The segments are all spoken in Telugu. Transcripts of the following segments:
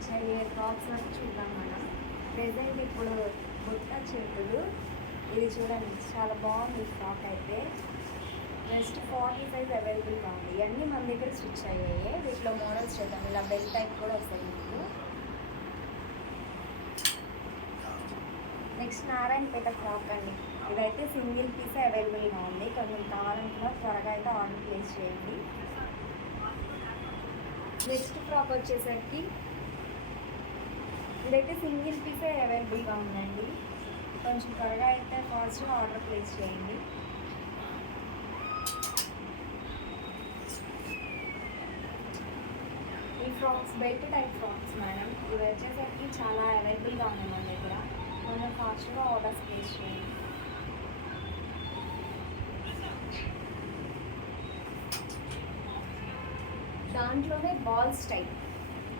స్టిచ్ అయ్యే క్రాప్స్ అని చూద్దాం మనం. ప్రెసెంట్ ఇప్పుడు బుట్ట చేతులు. ఇది చూడండి చాలా బాగుంది ఫ్రాక్ అయితే. జస్ట్ ఫార్టీ సైజ్ అవైలబుల్గా ఉంది. ఇవన్నీ మన దగ్గర స్టిచ్ అయ్యాయి. వీటిలో మోడల్స్ చూద్దాం. ఇలా బెల్ టైప్ కూడా వస్తాయి మీకు. నెక్స్ట్ నారాయణపేట ఫ్రాక్ అండి. ఇదైతే సింగిల్ పీస్ అవైలబుల్గా ఉంది. కొంచెం కావాలనుకున్నా త్వరగా అయితే ఆర్డర్ ప్లేస్ చేయండి. నెక్స్ట్ ఫ్రాక్ వచ్చేసరికి ఇప్పుడైతే సింగిల్ పీసే అవైలబుల్గా ఉందండి. కొంచెం త్వరగా అయితే ఫాస్ట్గా ఆర్డర్ ప్లేస్ చేయండి. ఈ frocks belt type frocks madam ఇవి వచ్చేసరికి చాలా అవైలబుల్గా ఉన్నాయి మన దగ్గర. మనం ఫాస్ట్గా ఆర్డర్స్ ప్లేస్ చేయండి. దాంట్లోనే బాల్స్ టైప్.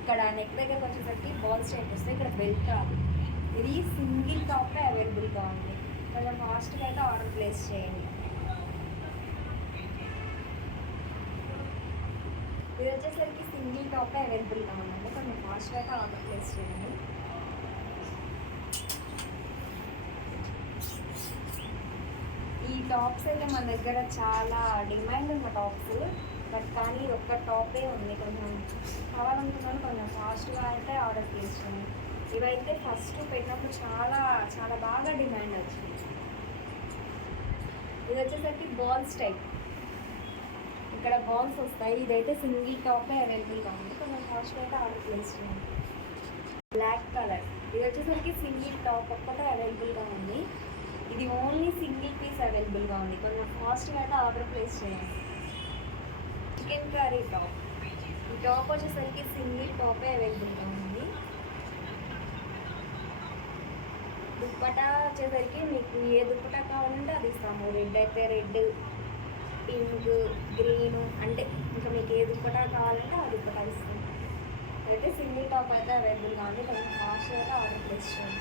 ఇక్కడ నెక్ దగ్గరకు వచ్చేసరికి బాల్స్ టైప్ వస్తాయి ఇక్కడ బెల్ట్ రాదు ఇది సింగిల్ టాపే అవైలబుల్గా ఉంది. కొంచెం ఫాస్ట్గా అయితే ఆర్డర్ ప్లేస్ చేయండి. ఇది వచ్చేసరికి సింగిల్ టాప్ అవైలబుల్గా ఉందండి కొంచెం ఫాస్ట్గా అయితే ఆర్డర్ ప్లేస్ చేయండి. ఈ టాప్స్ అయితే మన దగ్గర చాలా డిమాండ్ ఉన్న టాప్స్ బట్ కానీ ఒక్క టాపే ఉంది కొంచెం. కావాలనుకున్నాను కొంచెం ఫాస్ట్గా అయితే ఆర్డర్ చేసాను ఇవైతే ఫస్ట్ పెట్టినప్పుడు చాలా చాలా బాగా డిమాండ్ వచ్చింది. ఇది వచ్చేసరికి బాల్స్ టైప్. ఇక్కడ బాల్స్ వస్తాయి. ఇదైతే సింగిల్ టాపే అవైలబుల్గా ఉంది. కొంచెం ఫాస్ట్గా అయితే ఆర్డర్ ప్లేస్ చేయండి బ్లాక్ కలర్. ఇది వచ్చేసరికి సింగిల్ టాప్ ఒక్కటే అవైలబుల్గా ఉంది. ఇది ఓన్లీ సింగిల్ పీస్ అవైలబుల్గా ఉంది. కొంచెం ఫాస్ట్గా అయితే ఆర్డర్ ప్లేస్ చేయండి. Chicken curry top. ఈ టాప్ వచ్చేసరికి సింగిల్ టాపే అవైలబుల్గా ఉంది. దుప్పటా వచ్చేసరికి మీకు ఏ దుప్పటా కావాలంటే అది ఇస్తాము. రెడ్ అయితే రెడ్ పింక్ గ్రీన్ అంటే ఇంకా మీకు ఏ దుప్పటా కావాలంటే ఆ దుప్పటా ఇస్తాము. అయితే సింగిల్ టాప్ అయితే అవైలబుల్గా ఉంది. కొంచెం ఫాస్ట్గా అయితే ఆర్డర్ ప్లేస్ చేయండి